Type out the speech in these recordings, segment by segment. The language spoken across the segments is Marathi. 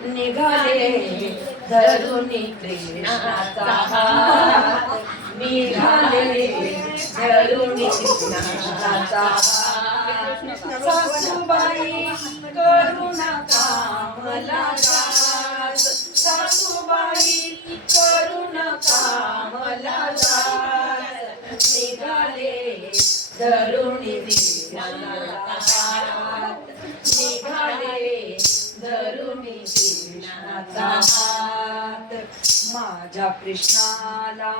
निघाले धरुणी कृष्णाचा हात, निघाले धरुणी कृष्णाचा हात. सासूबाई करू नका मला दास, सासूबाई करू नका मला दास. निघाले धरुणी कृष्णाचा हात, निघाले धरुणी कृष्णाचा हात. माझ्या कृष्णाला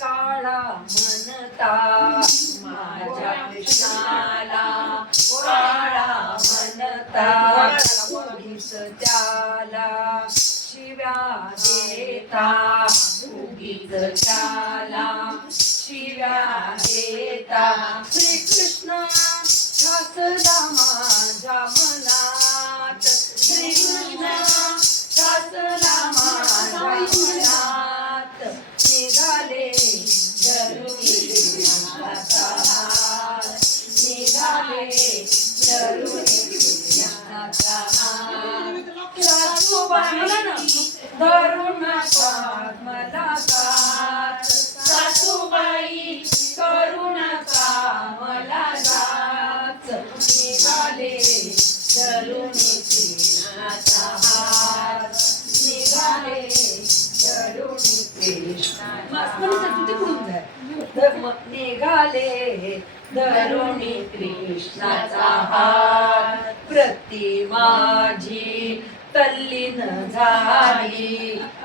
काळा म्हणता, माझ्या कृष्णाला काळा म्हणता. उगीच त्याला शिव्या देता, उगीच त्याला शिव्या देता. श्रीकृष्ण ठाकला माझ्या मनात, श्रीकृष्ण ठाकला माझ्या मनात. निघाले धरुणी कृष्णाचा हात, निघाले धरुणी कृष्णाचा हात. सासूबाई धरू नका मला दास, सासूबाई करू नका मला दास. निघाले धरुणी कृष्णाचा हात, निघाले धरुणी कृष्णाचा निघाले धरुणी कृष्णाचा हात. प्रति माझी तल्लीन झाली,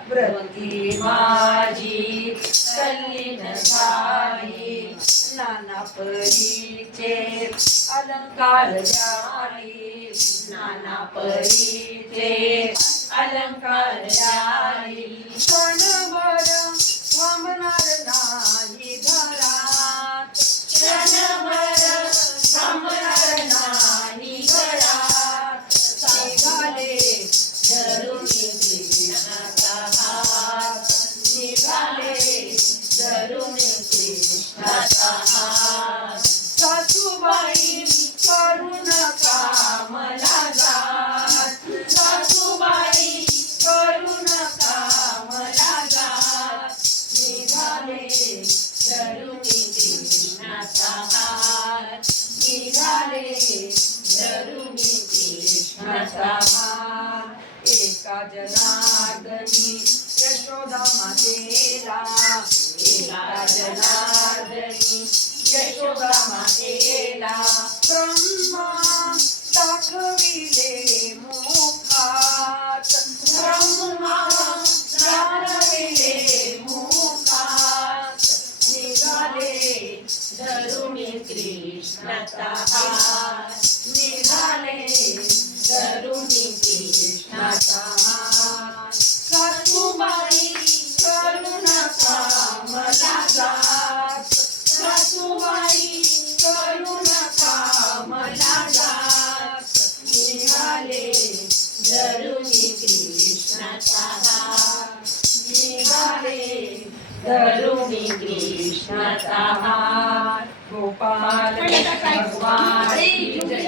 प्रति माझी तल्लीन झाली. नाना परीचे अलंकार झाली, नाना परीचे अलंकार झाली. क्षणभर थांबणार नाही घरात, क्षणभर थांबणार नाही घरात. निघाले धरुणी कृष्णाचा हात, निघाले धरुणी कृष्णाचा हात. सासूबाई करू नका मला दास, सासूबाई करू नका मला दास. निघाले धरुणी कृष्णाचा हात, निघाले धरुणी कृष्णाचा हात. एका जनार्दनी यशोदा मातेला, एका जनार्दनी यशोदा मातेला. ब्रह्मा दाखविले मुखात, ब्रह्मा दाखविले मुखात. निघाले धरुणी कृष्णाचा हात, निघाले धरुणी कृष्णाचा हात. सासूबाई करू नका मला दास, सासूबाई करू नका मला दास. निघाले धरुणी कृष्णाचा हात, निघाले धरुणी कृष्णाचा हात. गोपाल भगवान